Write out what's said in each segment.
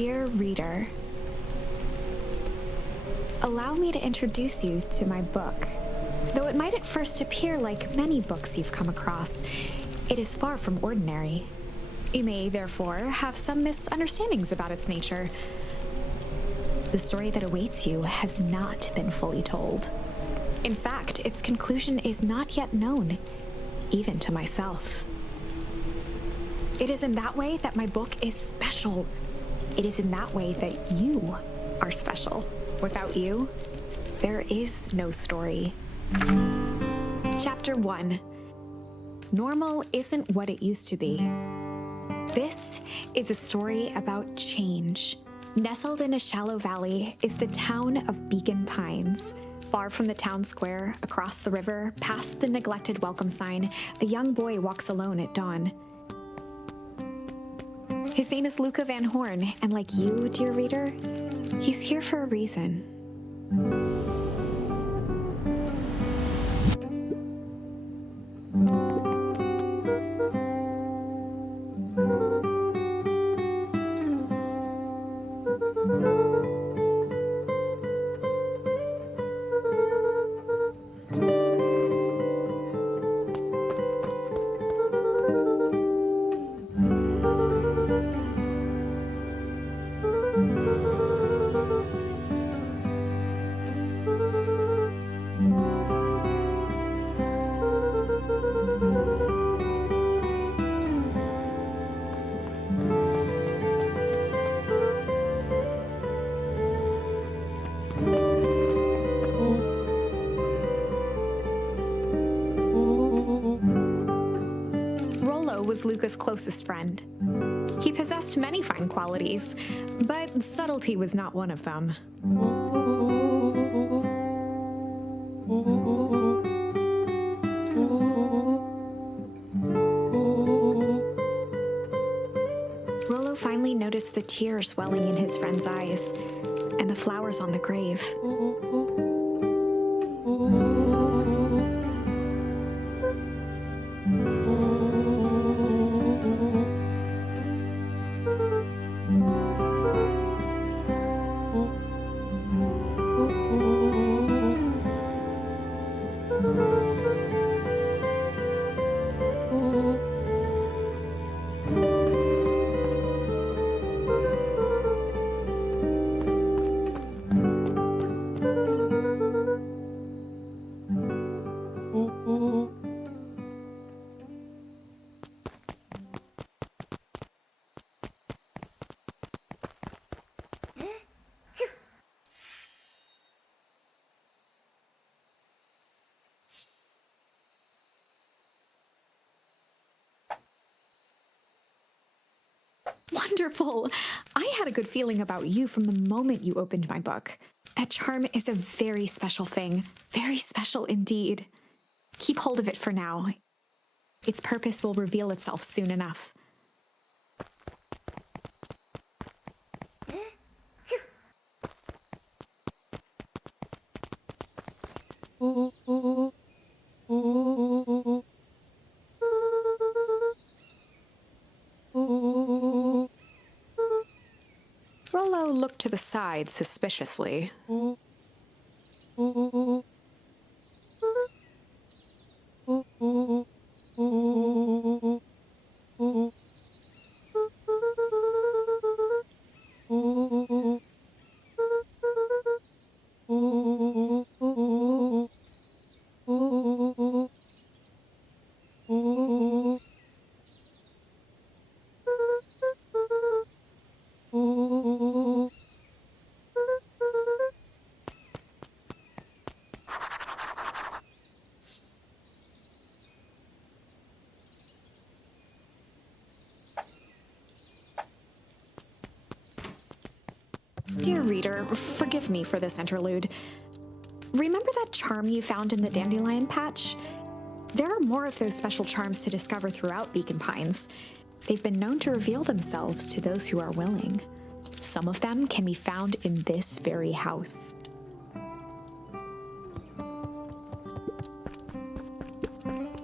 Dear reader, allow me to introduce you to my book. Though it might at first appear like many books you've come across, it is far from ordinary. You may, therefore, have some misunderstandings about its nature. The story that awaits you has not been fully told. In fact, its conclusion is not yet known, even to myself. It is in that way that my book is special. It is in that way that you are special. Without you, there is no story. Chapter 1. Normal isn't what it used to be. This is a story about change. Nestled in a shallow valley is the town of Beacon Pines. Far from the town square, across the river, past the neglected welcome sign, a young boy walks alone at dawn. His name is Luca Van Horn, and like you, dear reader, he's here for a reason. Was Luca's closest friend. He possessed many fine qualities, but subtlety was not one of them. Rollo finally noticed the tears welling in his friend's eyes and the flowers on the grave. Wonderful! I had a good feeling about you from the moment you opened my book. That charm is a very special thing. Very special indeed. Keep hold of it for now. Its purpose will reveal itself soon enough. Rollo looked to the side suspiciously. Dear reader, forgive me for this interlude. Remember that charm you found in the dandelion patch? There are more of those special charms to discover throughout Beacon Pines. They've been known to reveal themselves to those who are willing. Some of them can be found in this very house.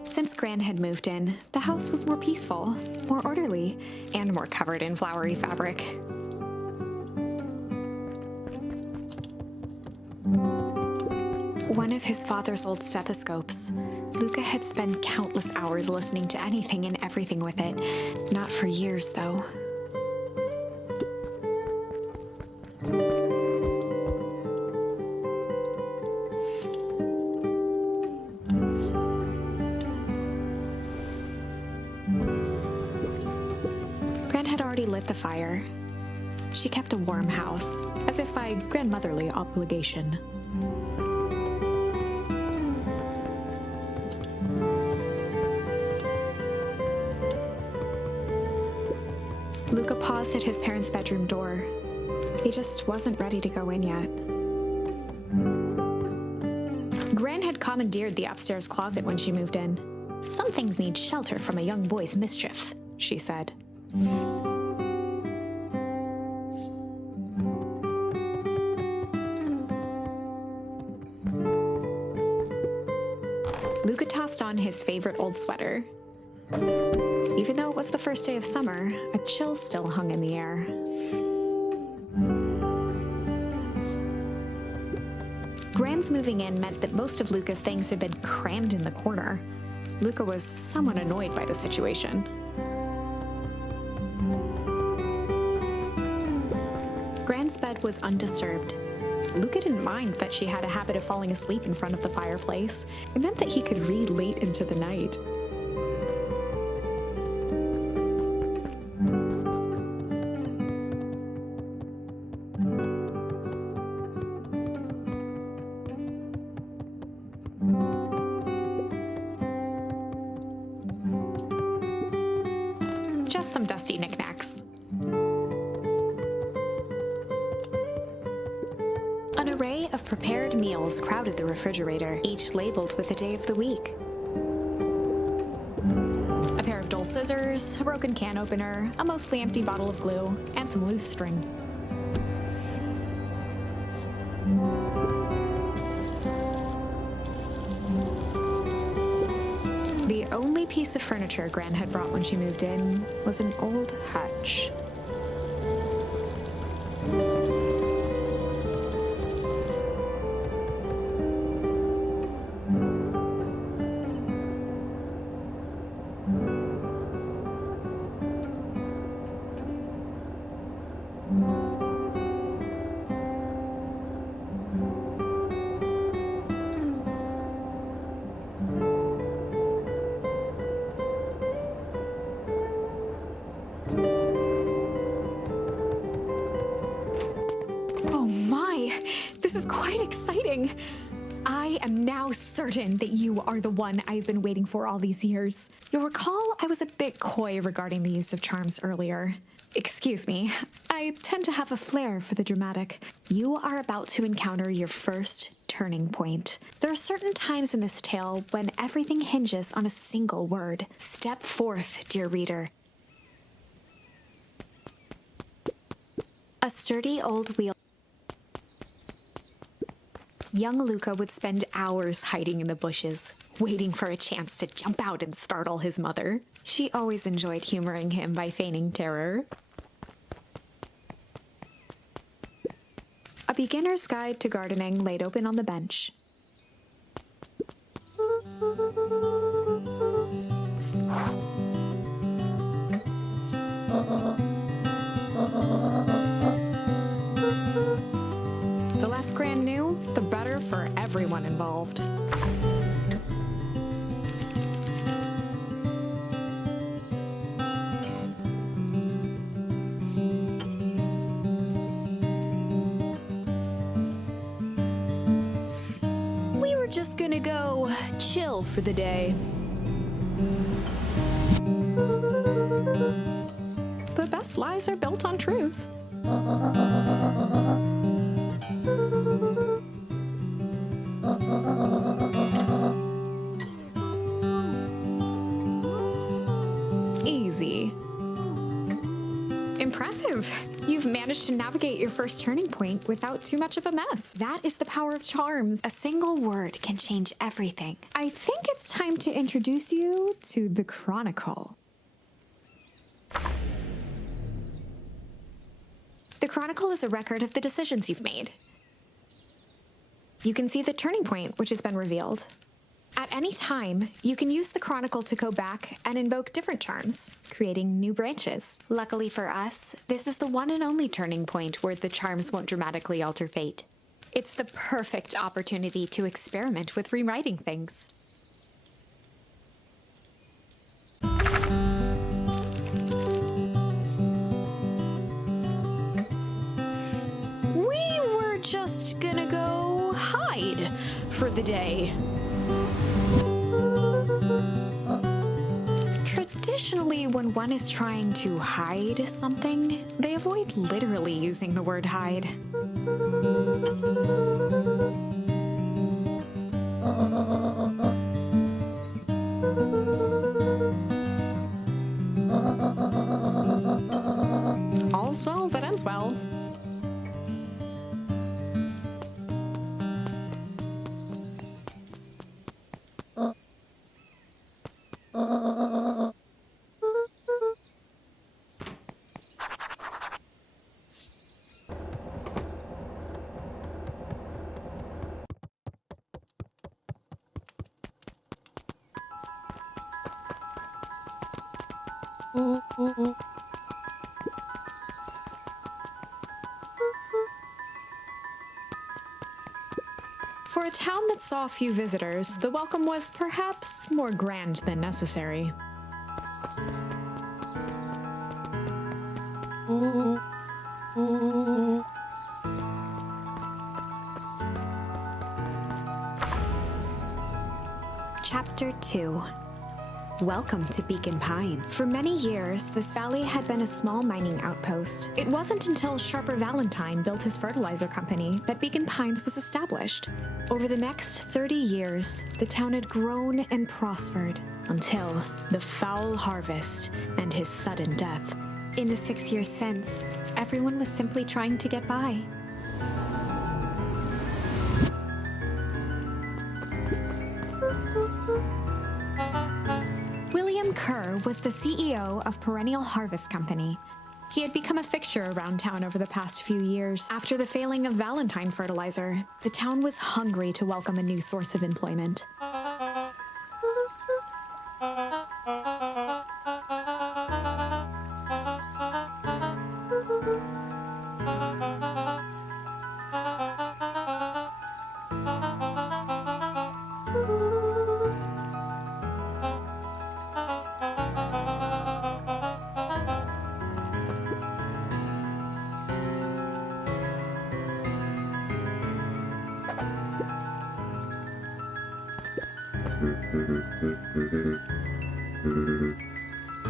Since Gran had moved in, the house was more peaceful, more orderly, and more covered in flowery fabric. One of his father's old stethoscopes. Luca had spent countless hours listening to anything and everything with it. Not for years, though. Gran had already lit the fire. She kept a warm house, as if by grandmotherly obligation. Luca paused at his parents' bedroom door. He just wasn't ready to go in yet. Gran had commandeered the upstairs closet when she moved in. "Some things need shelter from a young boy's mischief," she said. Luca tossed on his favorite old sweater. Even though it was the first day of summer, a chill still hung in the air. Gran's moving in meant that most of Luca's things had been crammed in the corner. Luca was somewhat annoyed by the situation. Gran's bed was undisturbed. Luca didn't mind that she had a habit of falling asleep in front of the fireplace. It meant that he could read late into the night. Just some dusty knickknacks. An array of prepared meals crowded the refrigerator, each labeled with the day of the week. A pair of dull scissors, a broken can opener, a mostly empty bottle of glue, and some loose string. The only piece of furniture Gran had brought when she moved in was an old hutch. This is quite exciting. I am now certain that you are the one I've been waiting for all these years. You'll recall I was a bit coy regarding the use of charms earlier. Excuse me, I tend to have a flair for the dramatic. You are about to encounter your first turning point. There are certain times in this tale when everything hinges on a single word. Step forth, dear reader. A sturdy old wheel. Young Luca would spend hours hiding in the bushes, waiting for a chance to jump out and startle his mother. She always enjoyed humoring him by feigning terror. A beginner's guide to gardening laid open on the bench. The less Gran knew, the better for everyone involved. We were just gonna go chill for the day. The best lies are built on truth. Easy. Impressive. You've managed to navigate your first turning point without too much of a mess. That is the power of charms. A single word can change everything. I think it's time to introduce you to the Chronicle. The Chronicle is a record of the decisions you've made. You can see the turning point which has been revealed. At any time, you can use the Chronicle to go back and invoke different charms, creating new branches. Luckily for us, this is the one and only turning point where the charms won't dramatically alter fate. It's the perfect opportunity to experiment with rewriting things. We were just gonna go hide for the day. Traditionally, when one is trying to hide something, they avoid literally using the word hide. All's well that ends well. For a town that saw few visitors, the welcome was perhaps more grand than necessary. Chapter 2. Welcome to Beacon Pine. For many years, this valley had been a small mining outpost. It wasn't until Sharper Valentine built his fertilizer company that Beacon Pines was established. Over the next 30 years, the town had grown and prospered until the foul harvest and his sudden death. In the 6 years since, everyone was simply trying to get by. Kerr was the CEO of Perennial Harvest Company. He had become a fixture around town over the past few years. After the failing of Valentine fertilizer, the town was hungry to welcome a new source of employment.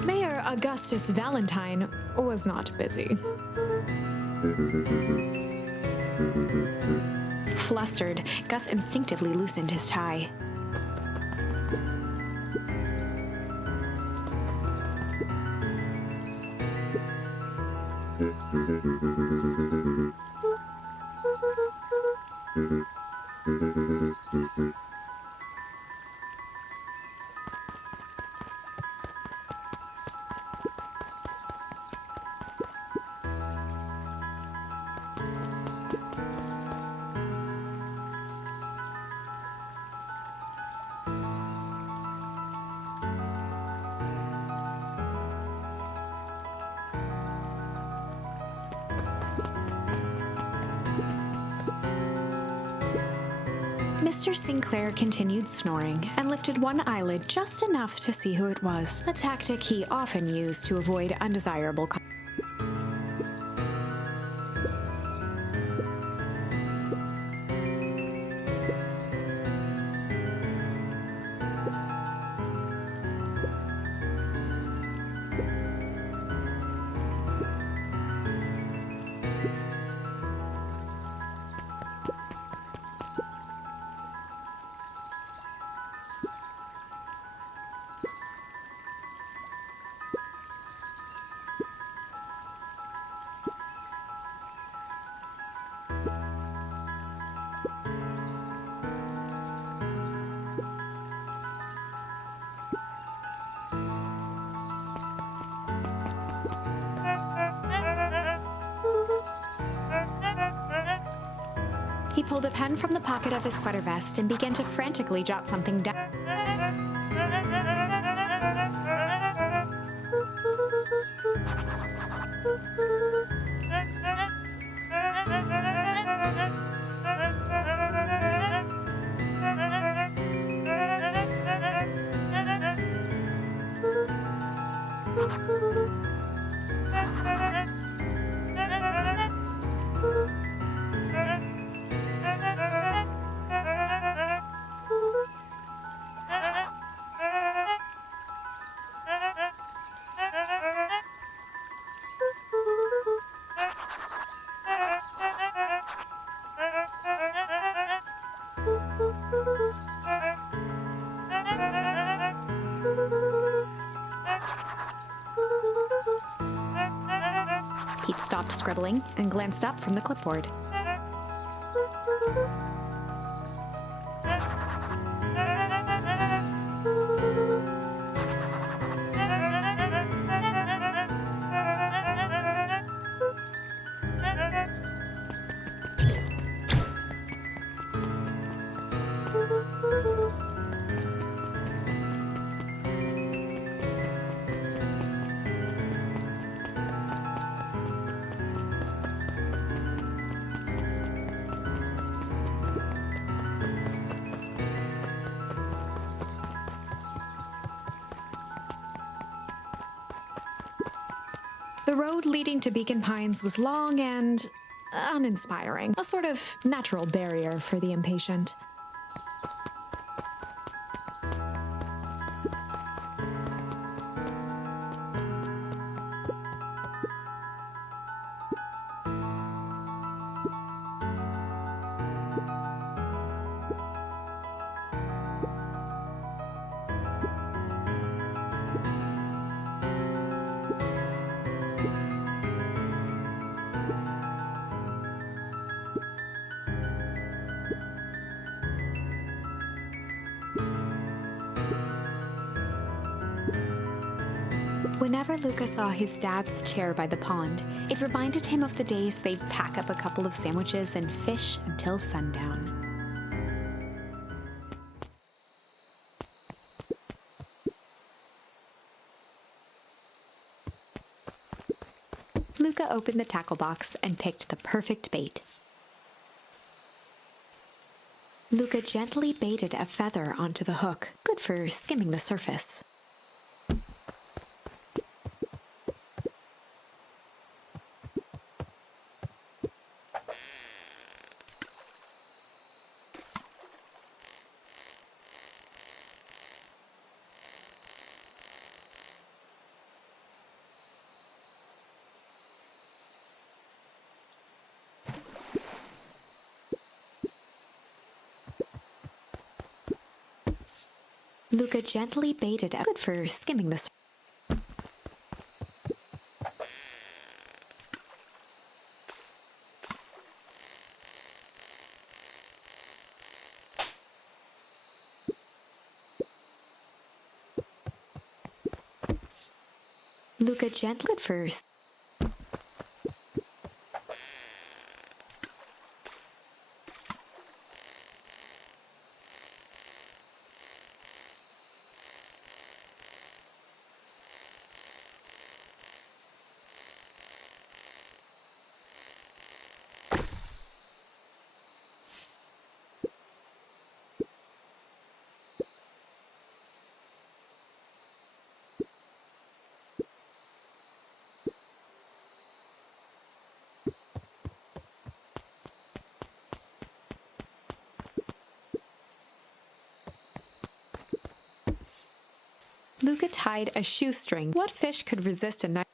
Mayor Augustus Valentine was not busy. Flustered, Gus instinctively loosened his tie. Mr. Sinclair continued snoring and lifted one eyelid just enough to see who it was, a tactic he often used to avoid undesirable He pulled a pen from the pocket of his sweater vest and began to frantically jot something down. Pete stopped scribbling and glanced up from the clipboard. The road leading to Beacon Pines was long and uninspiring, a sort of natural barrier for the impatient. Whenever Luca saw his dad's chair by the pond, it reminded him of the days they'd pack up a couple of sandwiches and fish until sundown. Luca opened the tackle box and picked the perfect bait. Luca gently baited a feather onto the hook, good for skimming the surface. Luca gently baited a good for skimming the surface. Luca gently good for Luca tied a shoestring. What fish could resist a knife?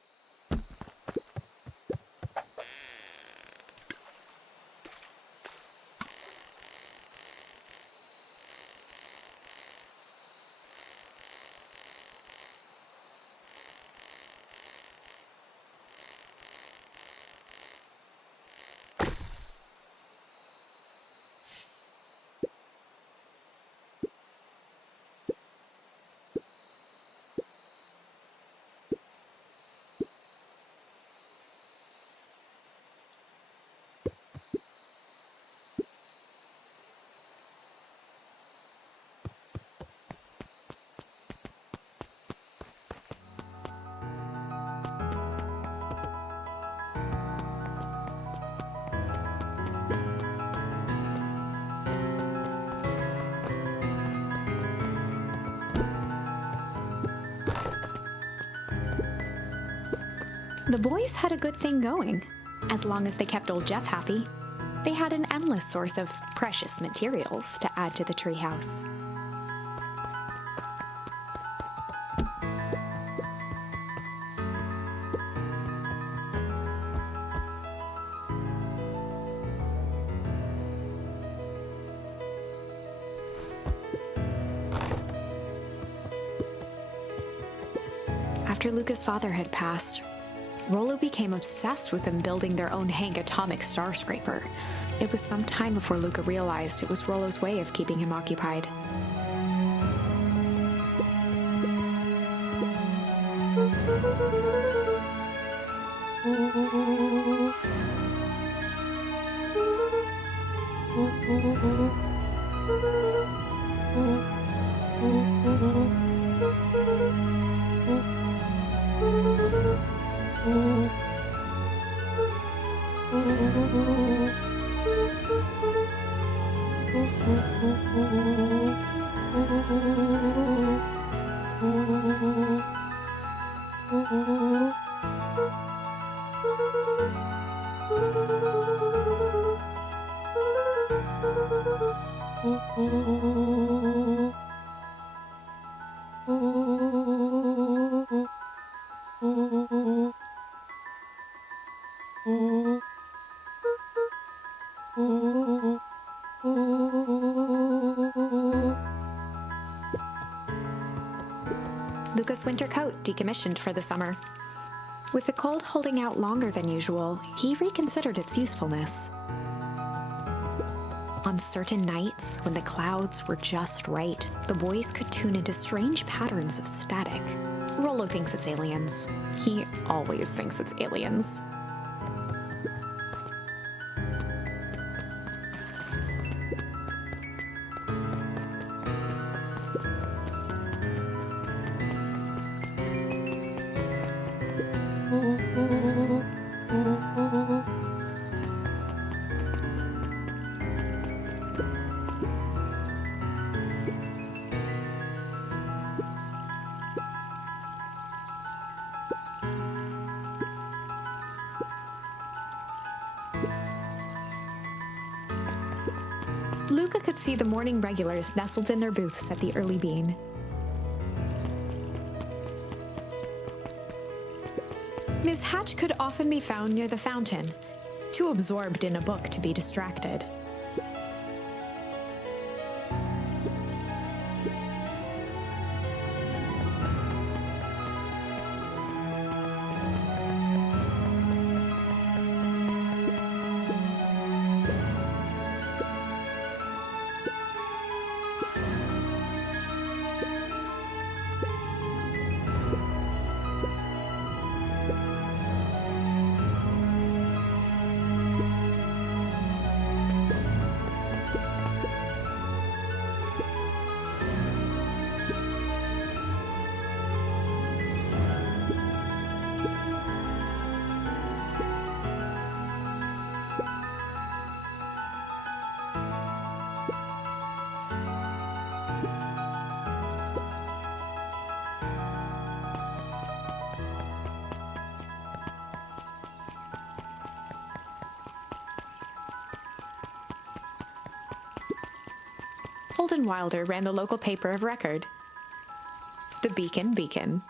The boys had a good thing going. As long as they kept old Jeff happy, they had an endless source of precious materials to add to the treehouse. After Luca's father had passed, Rollo became obsessed with them building their own Hank atomic star scraper. It was some time before Luca realized it was Rollo's way of keeping him occupied. Luca's winter coat decommissioned for the summer. With the cold holding out longer than usual, he reconsidered its usefulness. On certain nights, when the clouds were just right, the boys could tune into strange patterns of static. Rollo thinks it's aliens. He always thinks it's aliens. Luca could see the morning regulars nestled in their booths at the early bean. Miss Hatch could often be found near the fountain, too absorbed in a book to be distracted. Holden Wilder ran the local paper of record, the Beacon.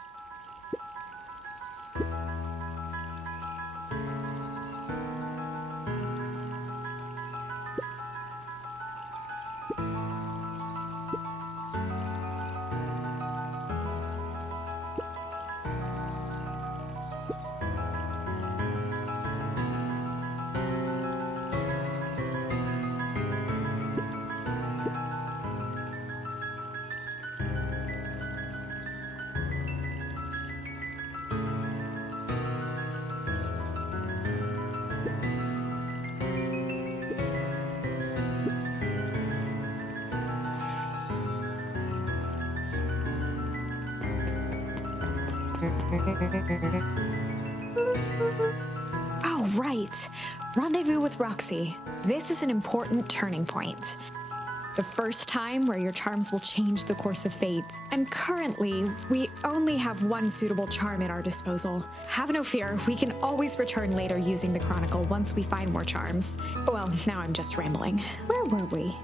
Oh, right. Rendezvous with Roxy. This is an important turning point. The first time where your charms will change the course of fate. And currently, we only have one suitable charm at our disposal. Have no fear, we can always return later using the Chronicle once we find more charms. Well, now I'm just rambling. Where were we?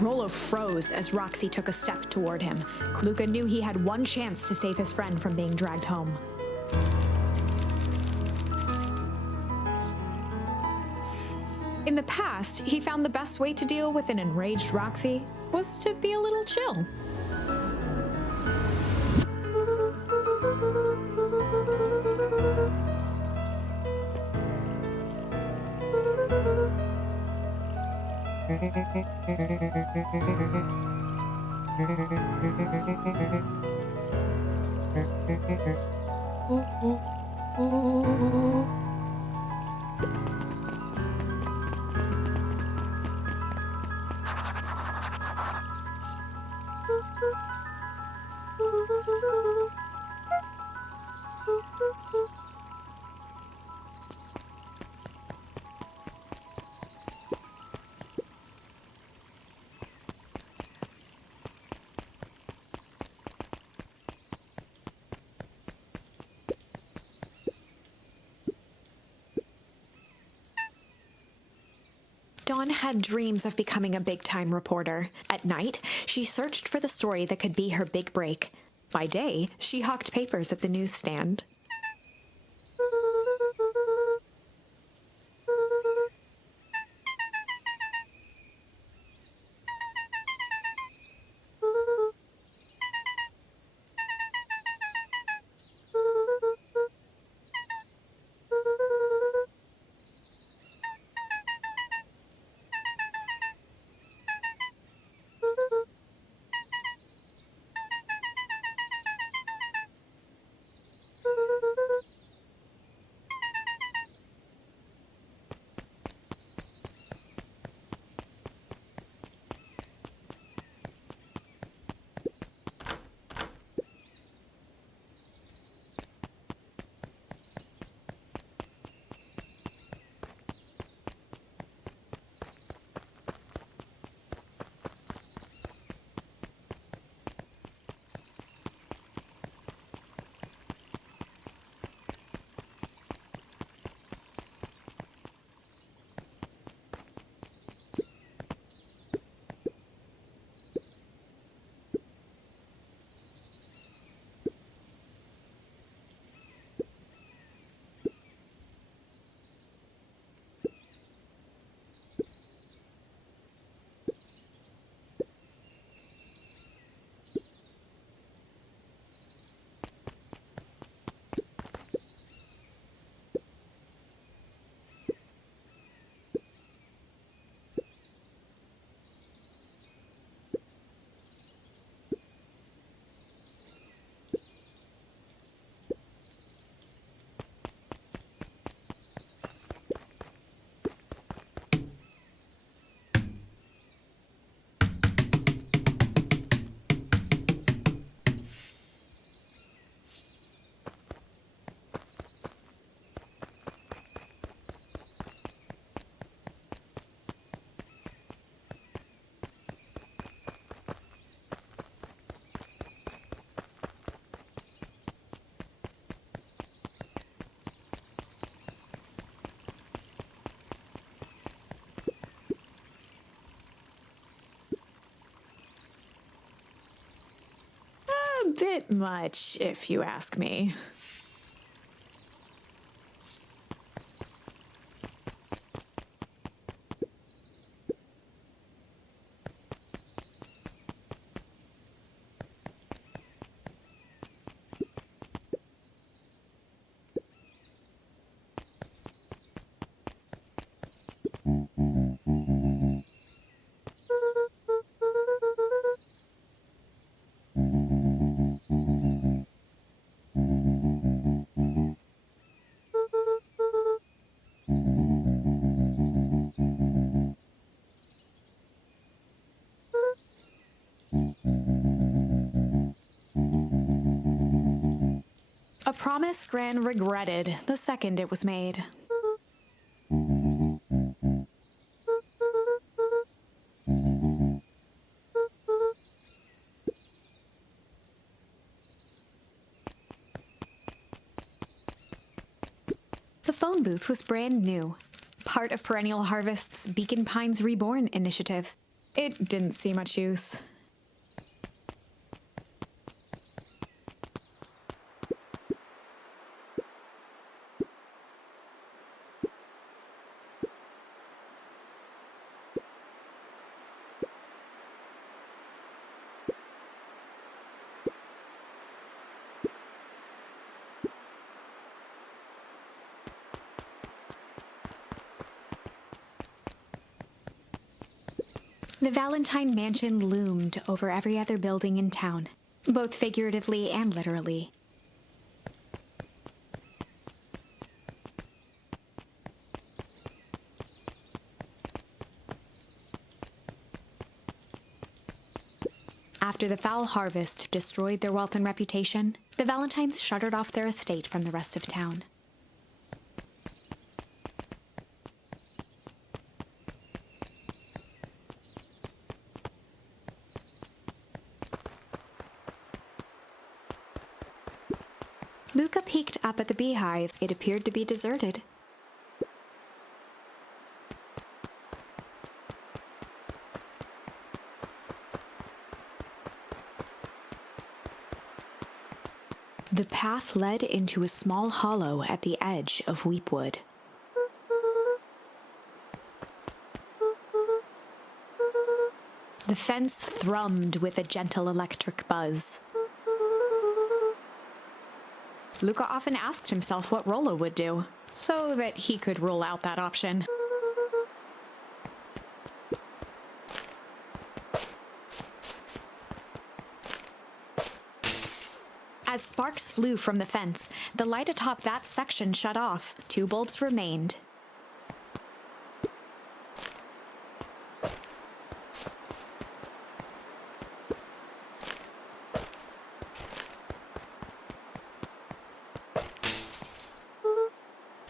Rollo froze as Roxy took a step toward him. Luca knew he had one chance to save his friend from being dragged home. In the past, he found the best way to deal with an enraged Roxy was to be a little chill. Dawn had dreams of becoming a big-time reporter. At night, she searched for the story that could be her big break. By day, she hawked papers at the newsstand. bit much, if you ask me. A promise Gran regretted the second it was made. The phone booth was brand new, part of Perennial Harvest's Beacon Pines Reborn initiative. It didn't see much use. The Valentine Mansion loomed over every other building in town, both figuratively and literally. After the foul harvest destroyed their wealth and reputation, the Valentines shuttered off their estate from the rest of town. Luca peeked up at the beehive. It appeared to be deserted. The path led into a small hollow at the edge of Weepwood. The fence thrummed with a gentle electric buzz. Luca often asked himself what Rollo would do, so that he could rule out that option. As sparks flew from the fence, the light atop that section shut off. 2 bulbs remained.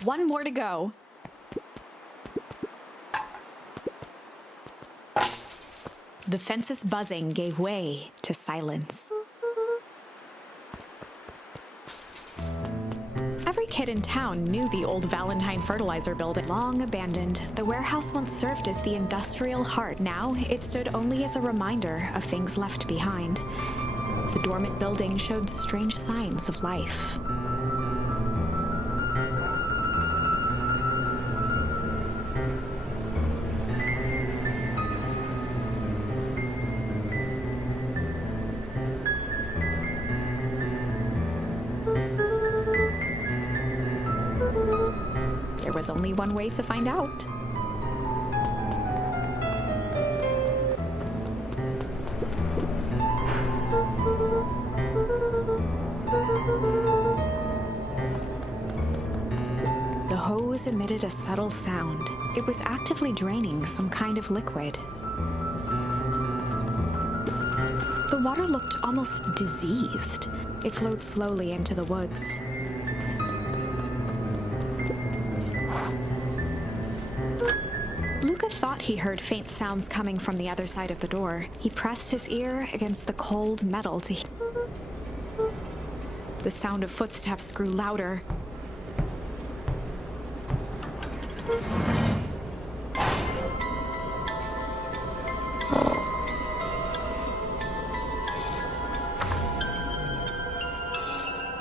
One more to go. The fence's buzzing gave way to silence. Every kid in town knew the old Valentine fertilizer building. Long abandoned, the warehouse once served as the industrial heart. Now it stood only as a reminder of things left behind. The dormant building showed strange signs of life. There was only one way to find out. The hose emitted a subtle sound. It was actively draining some kind of liquid. The water looked almost diseased. It flowed slowly into the woods. Luca thought he heard faint sounds coming from the other side of the door. He pressed his ear against the cold metal to hear. The sound of footsteps grew louder.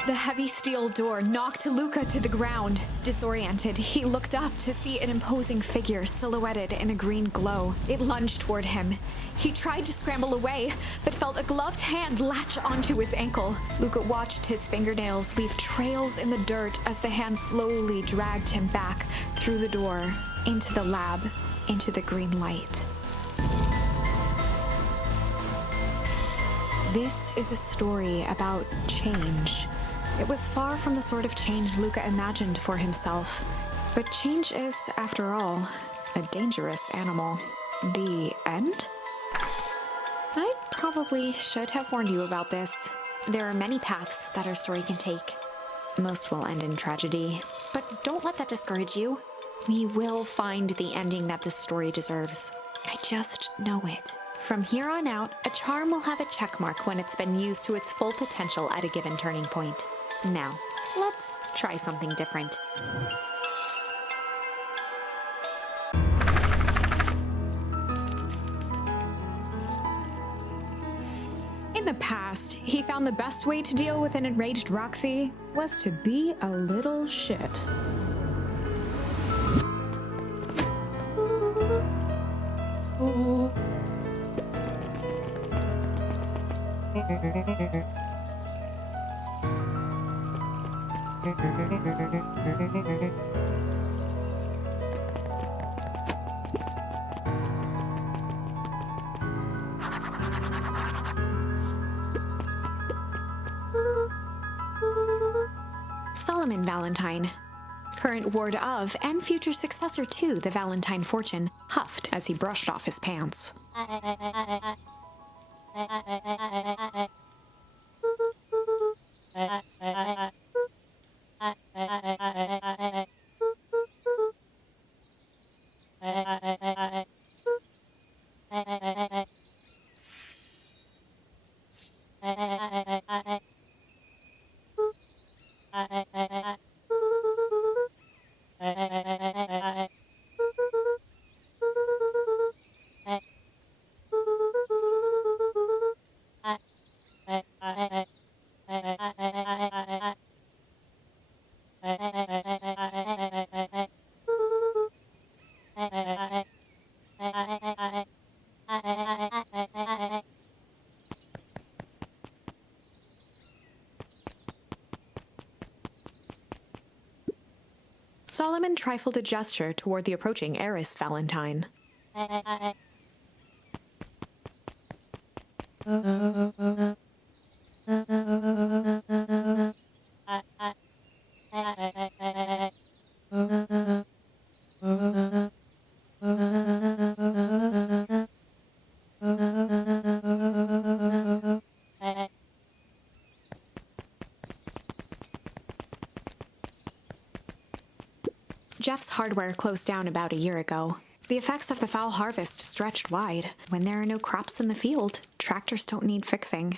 The heavy steel door knocked Luca to the ground. Disoriented, he looked up to see an imposing figure silhouetted in a green glow. It lunged toward him. He tried to scramble away, but felt a gloved hand latch onto his ankle. Luca watched his fingernails leave trails in the dirt as the hand slowly dragged him back through the door, into the lab, into the green light. This is a story about change. It was far from the sort of change Luca imagined for himself. But change is, after all, a dangerous animal. The end? I probably should have warned you about this. There are many paths that our story can take. Most will end in tragedy. But don't let that discourage you. We will find the ending that this story deserves. I just know it. From here on out, a charm will have a checkmark when it's been used to its full potential at a given turning point. Now, let's try something different. In the past, he found the best way to deal with an enraged Roxy was to be a little shit. Solomon Valentine, current ward of and future successor to the Valentine fortune, huffed as he brushed off his pants. Solomon trifled a gesture toward the approaching heiress Valentine. Jeff's hardware closed down about a year ago. The effects of the foul harvest stretched wide. When there are no crops in the field, tractors don't need fixing.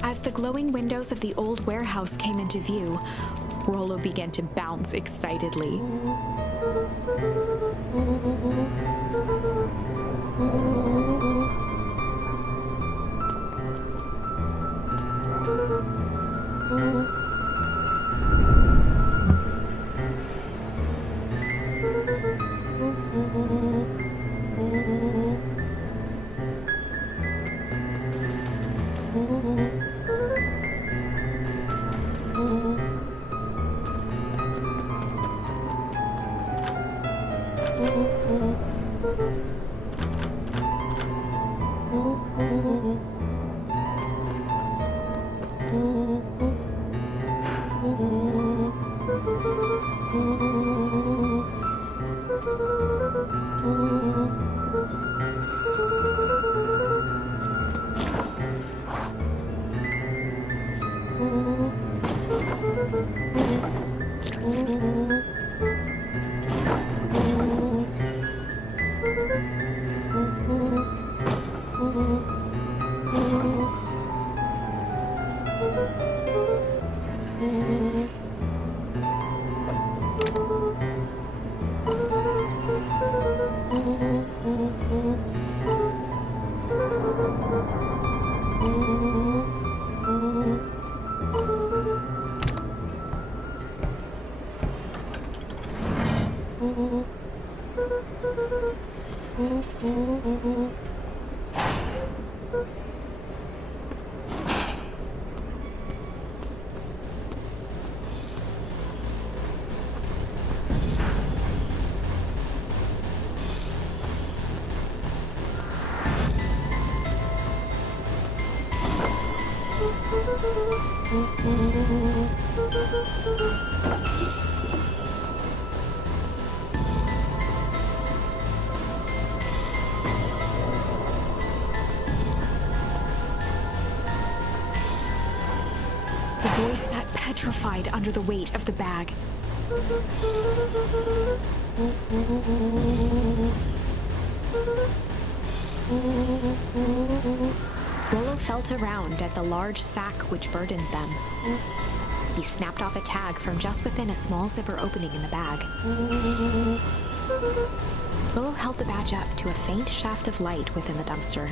As the glowing windows of the old warehouse came into view, Rollo began to bounce excitedly. The boy sat petrified under the weight of the bag. Rollo felt around at the large sack which burdened them. He snapped off a tag from just within a small zipper opening in the bag. Rollo held the badge up to a faint shaft of light within the dumpster.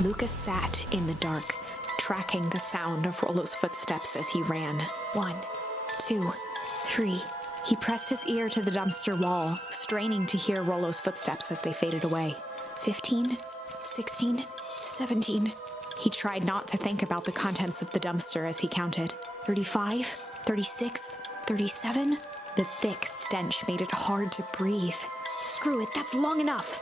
Lucas sat in the dark, tracking the sound of Rollo's footsteps as he ran. 1, 2, 3. He pressed his ear to the dumpster wall, straining to hear Rollo's footsteps as they faded away. 15, 16, 17. He tried not to think about the contents of the dumpster as he counted. 35, 36, 37. The thick stench made it hard to breathe. Screw it, that's long enough.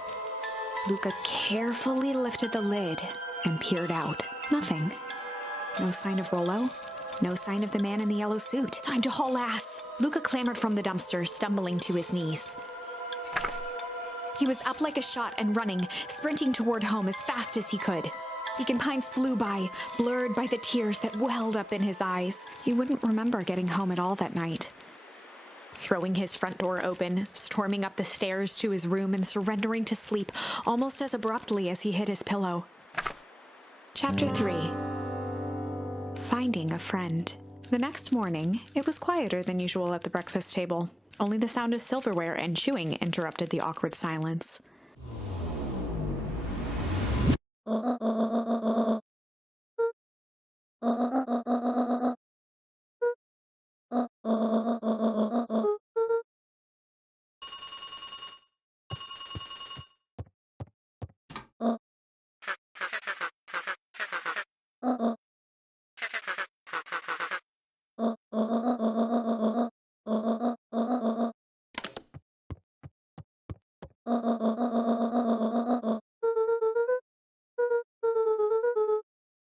Luca carefully lifted the lid and peered out. Nothing. No sign of Rollo. No sign of the man in the yellow suit. Time to haul ass. Luca clambered from the dumpster, stumbling to his knees. He was up like a shot and running, sprinting toward home as fast as he could. Beacon Pines flew by, blurred by the tears that welled up in his eyes. He wouldn't remember getting home at all that night. Throwing his front door open, storming up the stairs to his room and surrendering to sleep almost as abruptly as he hit his pillow. Chapter 3. Finding a friend. The next morning, it was quieter than usual at the breakfast table. Only the sound of silverware and chewing interrupted the awkward silence.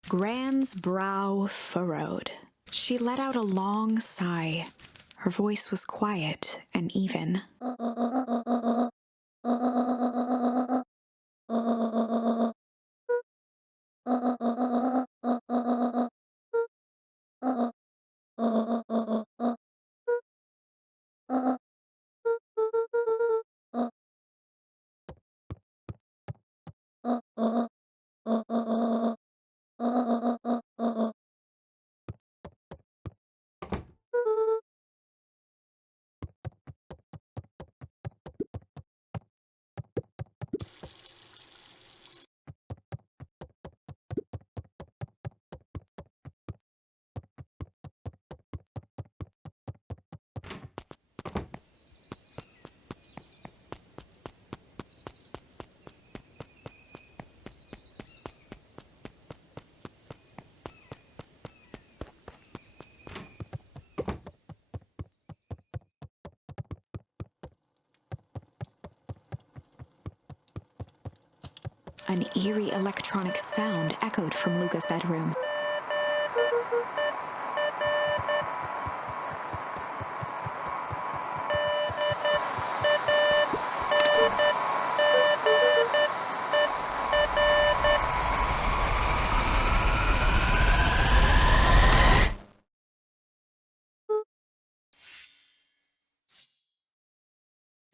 Gran's brow furrowed. She let out a long sigh. Her voice was quiet and even. An eerie electronic sound echoed from Luca's bedroom.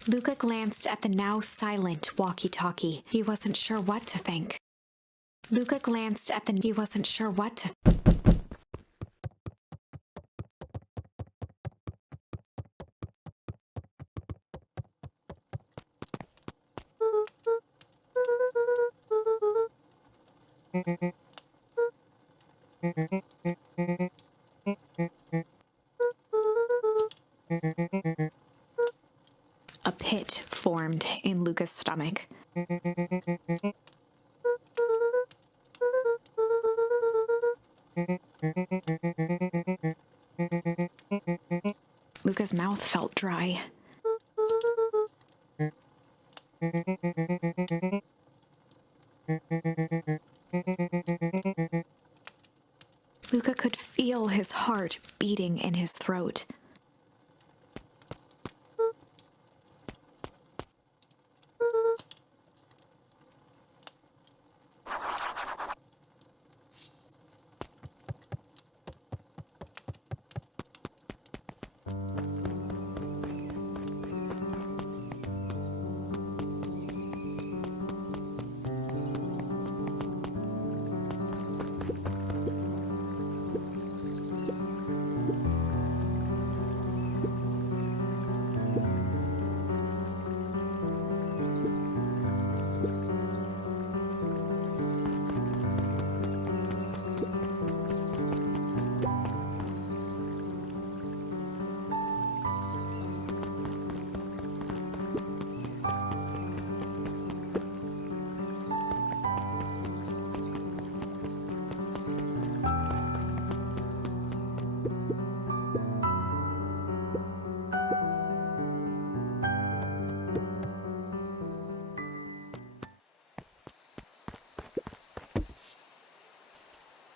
Luca glanced at the now silent walkie-talkie. He wasn't sure what to think. He wasn't sure what to A pit formed in Luca's stomach. Luca's mouth felt dry. Luca could feel his heart beating in his throat.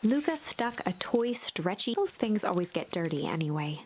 Luca stuck a toy stretchy. Those things always get dirty anyway.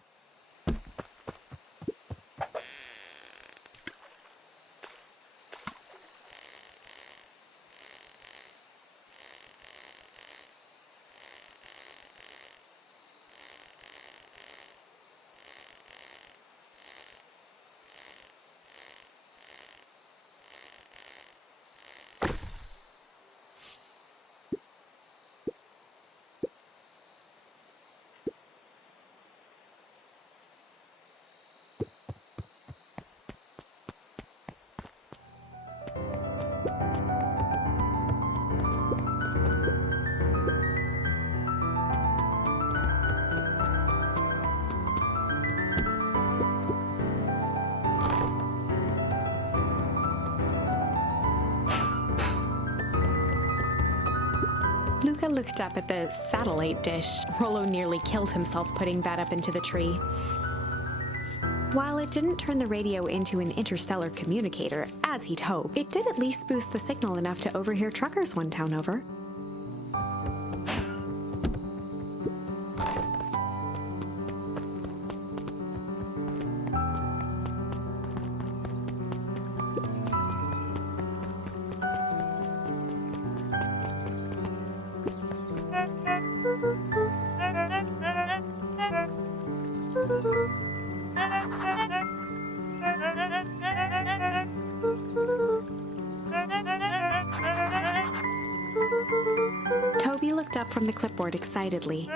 Luca looked up at the satellite dish. Rollo nearly killed himself putting that up into the tree. While it didn't turn the radio into an interstellar communicator, as he'd hoped, it did at least boost the signal enough to overhear truckers one town over. Toby looked up from the clipboard excitedly.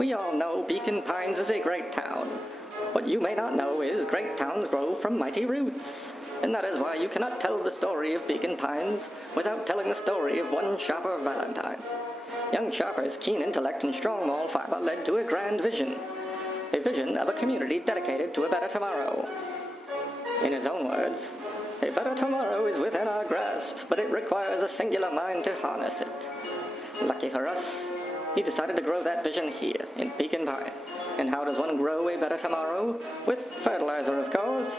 We all know Beacon Pines is a great town. What you may not know is great towns grow from mighty roots. And that is why you cannot tell the story of Beacon Pines without telling the story of one Shopper Valentine. Young Shopper's keen intellect and strong moral fiber led to a grand vision. A vision of a community dedicated to a better tomorrow. In his own words, a better tomorrow is within our grasp, but it requires a singular mind to harness it. Lucky for us, he decided to grow that vision here, in Beacon Pine. And how does one grow a better tomorrow? With fertilizer, of course.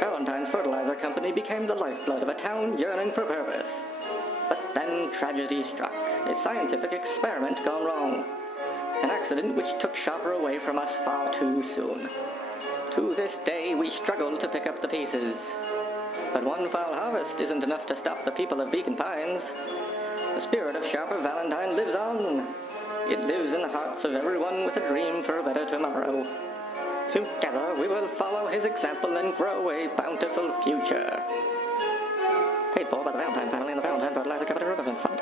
Valentine's Fertilizer Company became the lifeblood of a town yearning for purpose. But then tragedy struck, a scientific experiment gone wrong. An accident which took Shopper away from us far too soon. To this day, we struggle to pick up the pieces. But one foul harvest isn't enough to stop the people of Beacon Pines. The spirit of Shopper Valentine lives on. It lives in the hearts of everyone with a dream for a better tomorrow. Together, we will follow his example and grow a bountiful future. Paid for by the Valentine family and the Valentine Fertilizer Company Remembrance Fund.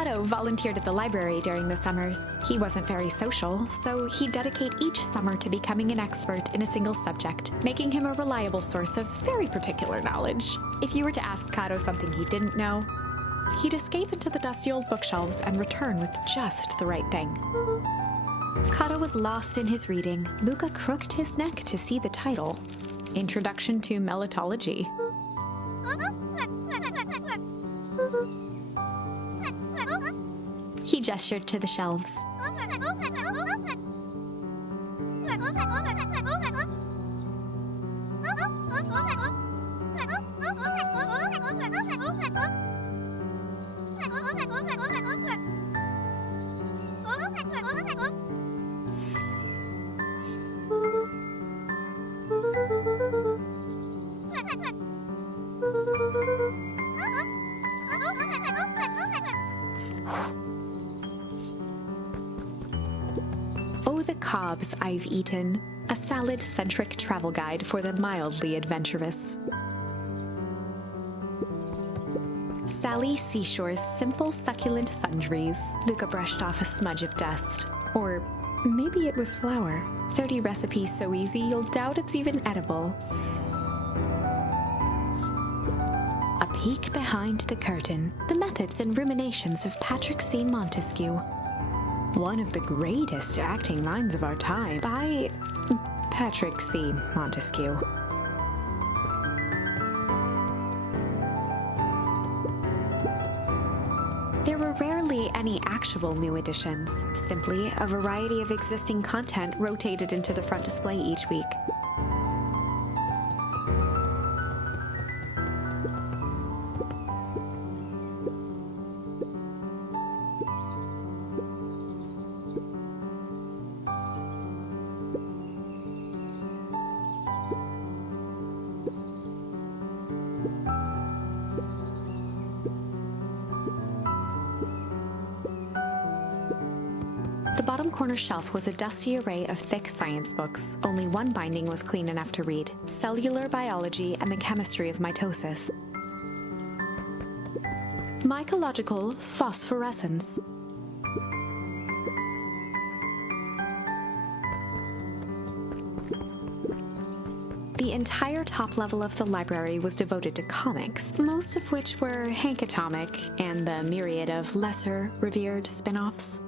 Otto volunteered at the library during the summers. He wasn't very social, so he'd dedicate each summer to becoming an expert in a single subject, making him a reliable source of very particular knowledge. If you were to ask Kato something he didn't know, he'd escape into the dusty old bookshelves and return with just the right thing. Kato was lost in his reading. Luca crooked his neck to see the title, Introduction to Melitology. He gestured to the shelves. cobs I've eaten, a salad-centric travel guide for the mildly adventurous. Sally Seashore's simple, succulent sundries. Luca brushed off a smudge of dust. Or maybe it was flour. 30 recipes so easy you'll doubt it's even edible. A peek behind the curtain. The methods and ruminations of Patrick C. Montesquieu. One of the greatest acting minds of our time by Patrick C. Montesquieu. There were rarely any actual new additions, simply a variety of existing content rotated into the front display each week. The bottom corner shelf was a dusty array of thick science books. Only one binding was clean enough to read: Cellular Biology and the Chemistry of Mitosis. Mycological Phosphorescence. The entire top level of the library was devoted to comics, most of which were Hank Atomic and the myriad of lesser, revered spin-offs.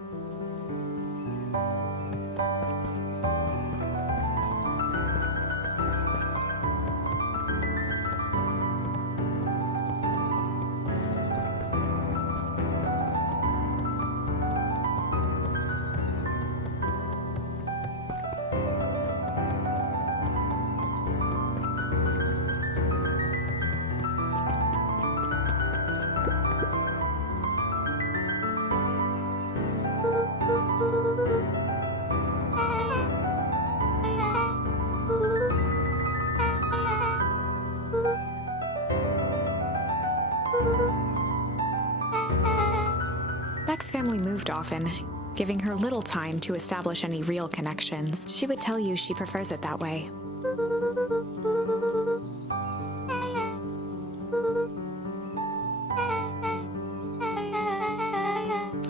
Beck's family moved often, giving her little time to establish any real connections. She would tell you she prefers it that way.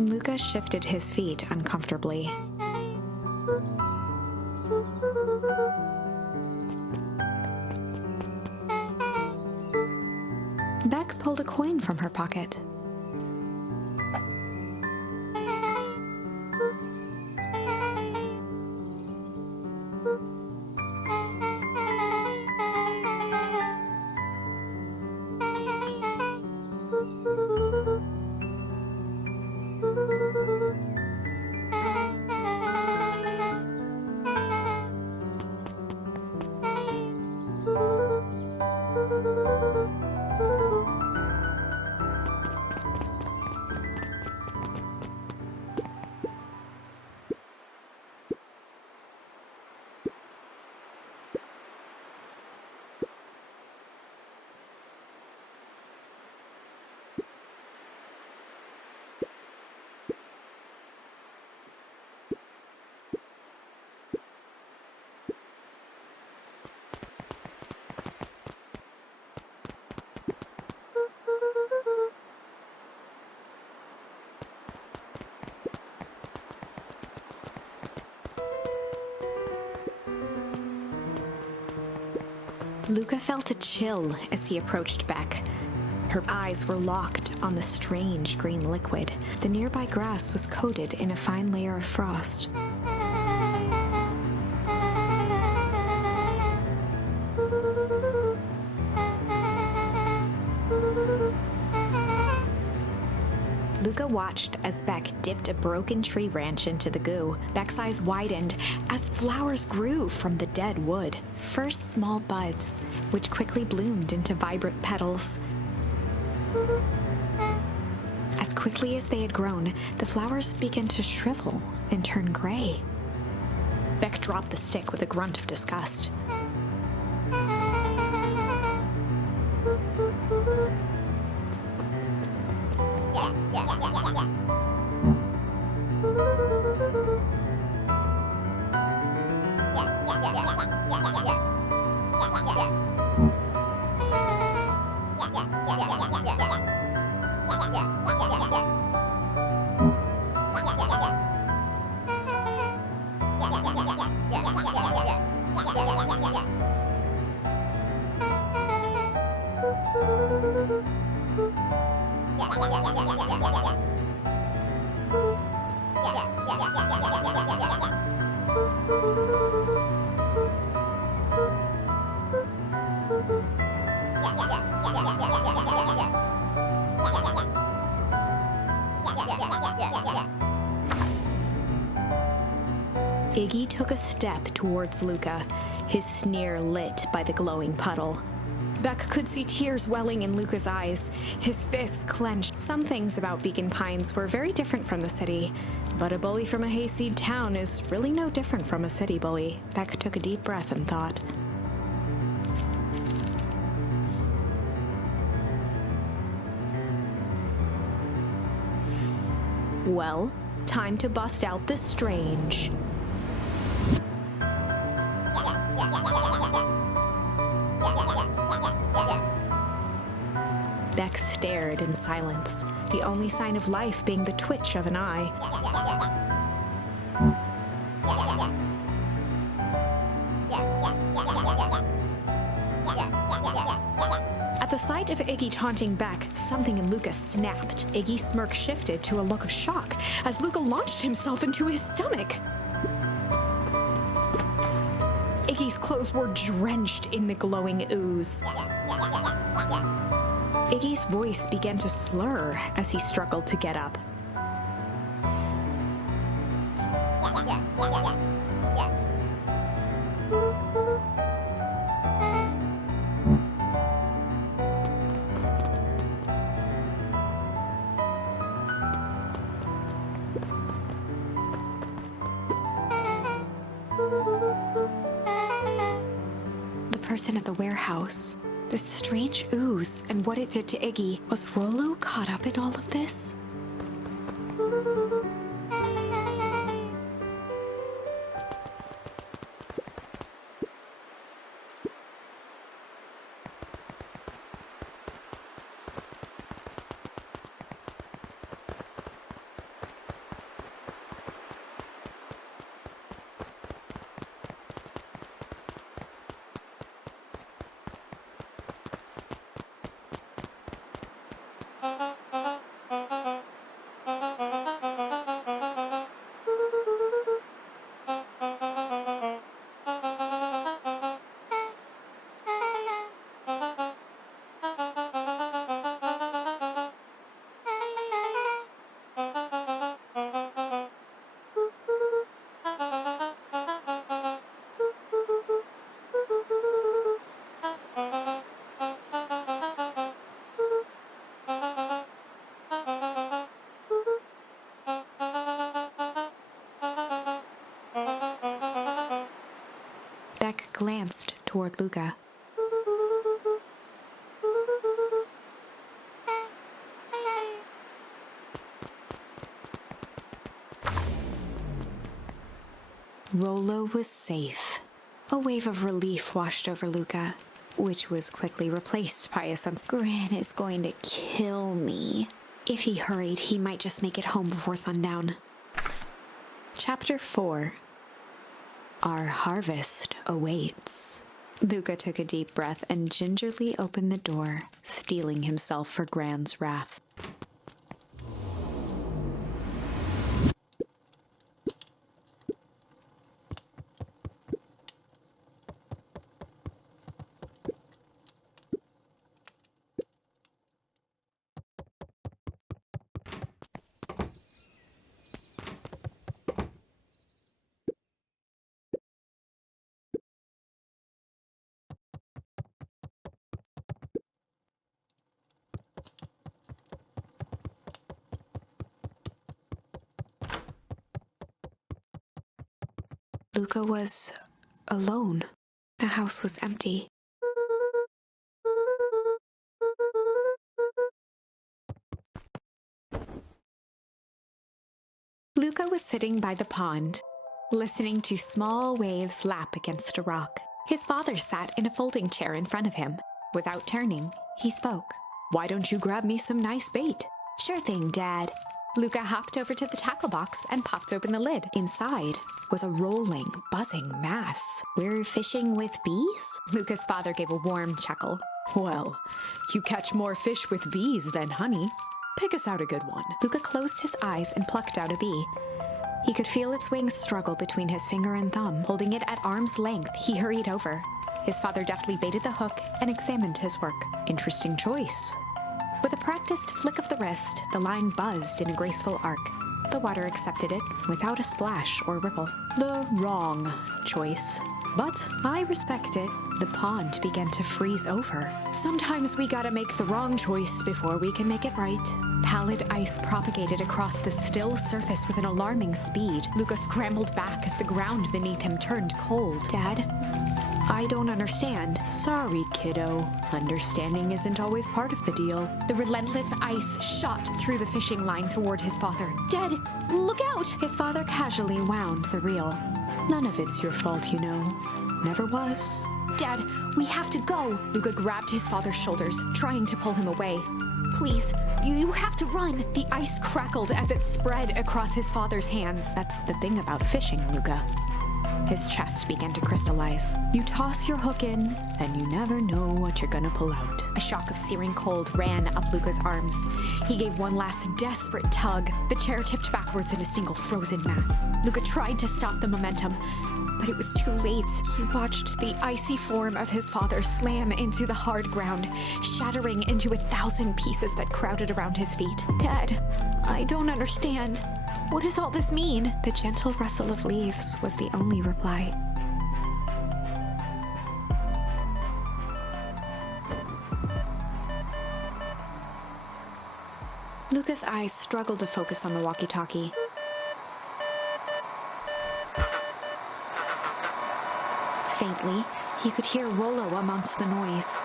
Luca shifted his feet uncomfortably. Beck pulled a coin from her pocket. Luca felt a chill as he approached Beck. Her eyes were locked on the strange green liquid. The nearby grass was coated in a fine layer of frost. Luca watched as Beck dipped a broken tree branch into the goo. Beck's eyes widened as flowers grew from the dead wood. First small buds, which quickly bloomed into vibrant petals. As quickly as they had grown, the flowers began to shrivel and turn gray. Beck dropped the stick with a grunt of disgust. Iggy took a step towards Luca, his sneer lit by the glowing puddle. Beck could see tears welling in Luca's eyes, his fists clenched. Some things about Beacon Pines were very different from the city, but a bully from a hayseed town is really no different from a city bully. Beck took a deep breath and thought. Well, time to bust out the strange. Beck stared in silence, the only sign of life being the twitch of an eye. At the sight of Iggy taunting Beck, something in Luca snapped. Iggy's smirk shifted to a look of shock as Luca launched himself into his stomach. Iggy's clothes were drenched in the glowing ooze. Iggy's voice began to slur as he struggled to get up. The person at the warehouse. The strange ooze and what it did to Iggy. Was Rollo caught up in all of this? Beck glanced toward Luca. Rollo was safe. A wave of relief washed over Luca, which was quickly replaced by a sense Gran is going to kill me. If he hurried, he might just make it home before sundown. Chapter 4. Our harvest awaits. Luca took a deep breath and gingerly opened the door, steeling himself for Gran's wrath. Luca was alone. The house was empty. Luca was sitting by the pond, listening to small waves lap against a rock. His father sat in a folding chair in front of him. Without turning, he spoke. "Why don't you grab me some nice bait?" "Sure thing, Dad." Luca hopped over to the tackle box and popped open the lid. Inside was a rolling, buzzing mass. We're fishing with bees? Luca's father gave a warm chuckle. Well, you catch more fish with bees than honey. Pick us out a good one. Luca closed his eyes and plucked out a bee. He could feel its wings struggle between his finger and thumb. Holding it at arm's length, he hurried over. His father deftly baited the hook and examined his work. Interesting choice. With a practiced flick of the wrist, the line buzzed in a graceful arc. The water accepted it without a splash or ripple. The wrong choice. But I respect it. The pond began to freeze over. Sometimes we gotta make the wrong choice before we can make it right. Pallid ice propagated across the still surface with an alarming speed. Luca scrambled back as the ground beneath him turned cold. Dad, I don't understand. Sorry, kiddo. Understanding isn't always part of the deal. The relentless ice shot through the fishing line toward his father. Dad, look out! His father casually wound the reel. None of it's your fault, you know. Never was. Dad, we have to go! Luca grabbed his father's shoulders, trying to pull him away. Please, you have to run! The ice crackled as it spread across his father's hands. That's the thing about fishing, Luca. His chest began to crystallize. You toss your hook in, and you never know what you're gonna pull out. A shock of searing cold ran up Luca's arms. He gave one last desperate tug. The chair tipped backwards in a single frozen mass. Luca tried to stop the momentum, but it was too late. He watched the icy form of his father slam into the hard ground, shattering into 1,000 pieces that crowded around his feet. Dad, I don't understand. What does all this mean? The gentle rustle of leaves was the only reply. Luca's eyes struggled to focus on the walkie-talkie. Faintly, he could hear Rollo amongst the noise.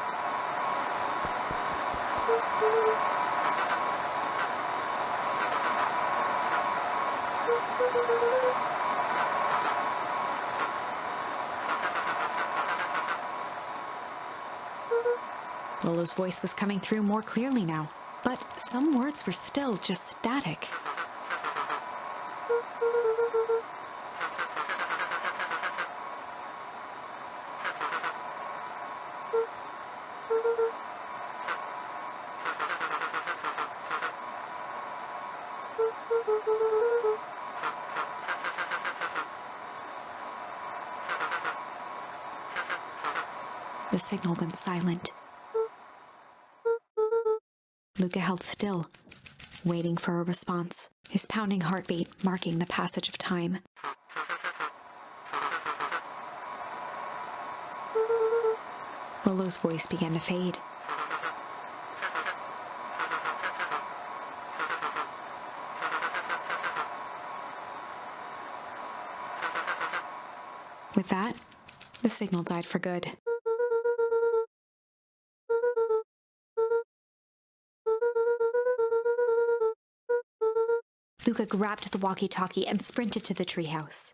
Rollo's voice was coming through more clearly now, but some words were still just static. The signal went silent. Luca held still, waiting for a response, his pounding heartbeat marking the passage of time. Rollo's voice began to fade. With that, the signal died for good. Luca grabbed the walkie-talkie and sprinted to the treehouse.